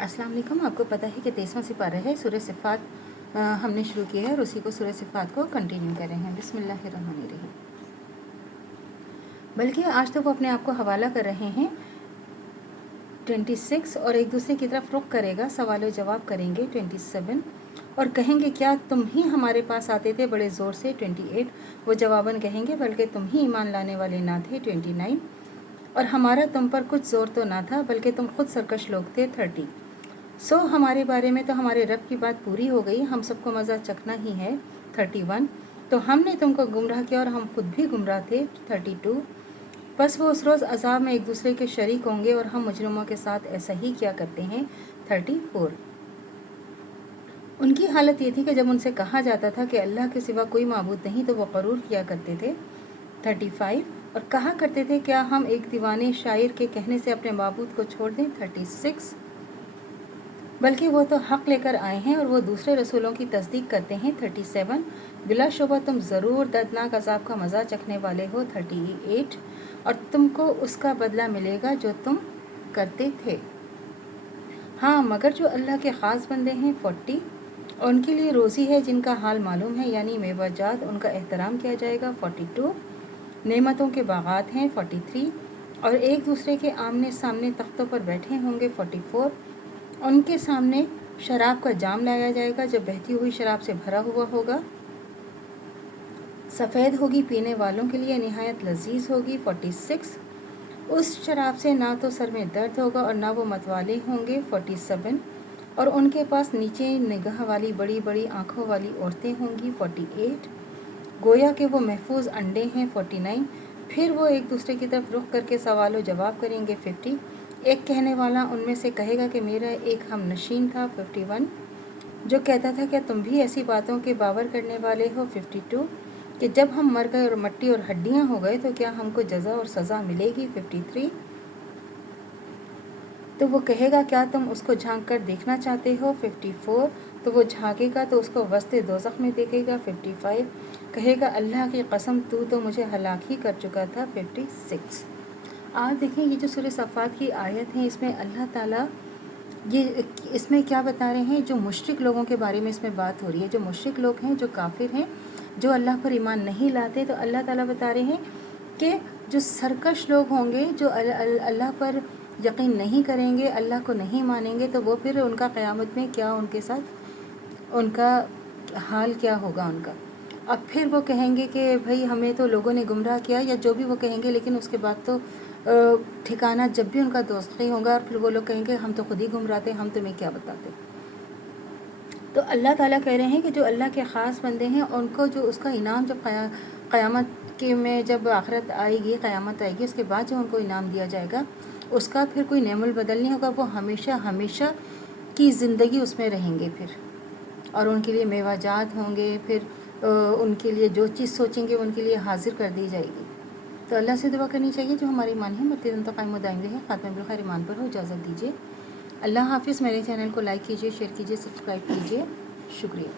अस्सलाम वालेकुम। आपको पता है कि 23वां सिपारा है सूरह सिफ़ात हमने शुरू किया है और उसी को सूरह सिफ़ात को कंटिन्यू कर रहे हैं। बिस्मिल्लाहिर्रहमानिर्रहीम। बल्कि आज तो वो अपने आप को हवाला कर रहे हैं 26 और एक दूसरे की तरफ रुख करेगा, सवाल व जवाब करेंगे 27 और कहेंगे क्या तुम ही हमारे पास आते थे बड़े ज़ोर से 28। वो जवाबन कहेंगे बल्कि तुम ही ईमान लाने वाले ना थे 29 और हमारा तुम पर कुछ ज़ोर तो ना था बल्कि तुम खुद सरकश लोग थे 30। हमारे बारे में तो हमारे रब की बात पूरी हो गई, हम सबको मज़ा चखना ही है 31। तो हमने तुमको गुमराह किया और हम खुद भी गुमराह थे 32। बस वो उस रोज़ अजाब में एक दूसरे के शरीक होंगे और हम मुजरिमों के साथ ऐसा ही किया करते हैं 34। उनकी हालत ये थी कि जब उनसे कहा जाता था कि अल्लाह के सिवा कोई माबूद नहीं तो वो गरूर किया करते थे 35 और कहा करते थे क्या हम एक दीवाने शायर के कहने से अपने माबूद को छोड़ दें 36। बल्कि वो तो हक़ लेकर आए हैं और वो दूसरे रसूलों की तस्दीक करते हैं 37। बिलाशुबा तुम ज़रूर दर्दनाक अजाब का मज़ा चखने वाले हो 38 और तुमको उसका बदला मिलेगा जो तुम करते थे। हाँ मगर जो अल्लाह के ख़ास बंदे हैं 40 और उनके लिए रोज़ी है जिनका हाल मालूम है यानी मेवाजात उनका एहतराम किया जाएगा 42। नेमतों के बागात हैं 43 और एक दूसरे के आमने सामने तख्तों पर बैठे होंगे 44। उनके सामने शराब का जाम लाया जाएगा जो बहती हुई शराब से भरा हुआ होगा, सफ़ेद होगी, पीने वालों के लिए निहायत लजीज होगी 46। उस शराब से ना तो सर में दर्द होगा और ना वो मतवाले होंगे 47 और उनके पास नीचे निगाह वाली बड़ी बड़ी आँखों वाली औरतें होंगी 48। गोया कि वो महफूज अंडे हैं 49। फिर वो एक दूसरे की तरफ रुख करके सवाल व जवाब करेंगे 50। एक कहने वाला उनमें से कहेगा कि मेरा एक हम नशीन था 51 जो कहता था क्या तुम भी ऐसी बातों के बावर करने वाले हो 52 कि जब हम मर गए और मट्टी और हड्डियां हो गए तो क्या हमको जज़ा और सज़ा मिलेगी 53। तो वो कहेगा क्या तुम उसको झांक कर देखना चाहते हो 54। तो वो झांकेगा तो उसको वस्ते दोज़ख में देखेगा 55। कहेगा अल्लाह की कसम तू तो मुझे हलाक ही कर चुका था 56। आज देखें ये जो सूरह सफ़ात की आयत है इसमें अल्लाह ताला ये इसमें क्या बता रहे हैं, जो मुशरिक लोगों के बारे में इसमें बात हो रही है। जो मुशरिक लोग हैं, जो काफिर हैं, जो अल्लाह पर ईमान नहीं लाते, तो अल्लाह ताला बता रहे हैं कि जो सरकश लोग होंगे, जो अल्लाह पर यकीन नहीं करेंगे, अल्लाह को नहीं मानेंगे, तो वो फिर उनका क़यामत में क्या उनके साथ उनका हाल क्या होगा उनका। अब फिर वो कहेंगे कि भाई हमें तो लोगों ने गुमराह किया या जो भी वो कहेंगे, लेकिन उसके बाद तो ठिकाना जब भी उनका दोस्ती होगा और फिर वो लोग कहेंगे हम तो खुद ही गुमराह थे, हम तुम्हें क्या बताते। तो अल्लाह ताला कह रहे हैं कि जो अल्लाह के ख़ास बंदे हैं उनको जो उसका इनाम जब क़यामत के में जब आखिरत आएगी, क़यामत आएगी, उसके बाद जो उनको इनाम दिया जाएगा उसका फिर कोई नेमुल बदल नहीं होगा। वो हमेशा हमेशा की ज़िंदगी उसमें रहेंगे फिर, और उनके लिए मेवाजात होंगे। फिर उनके लिए जो चीज़ सोचेंगे उनके लिए हाजिर कर दी जाएगी। तो अल्लाह से दुआ करनी चाहिए जो हमारी ईमान है मर्तदन कायम दायम रहे, ख़ात्मा बिल खैर ईमान पर हो। इजाज़त दीजिए। अल्लाह हाफ़िज़। मेरे चैनल को लाइक कीजिए, शेयर कीजिए, सब्सक्राइब कीजिए। शुक्रिया।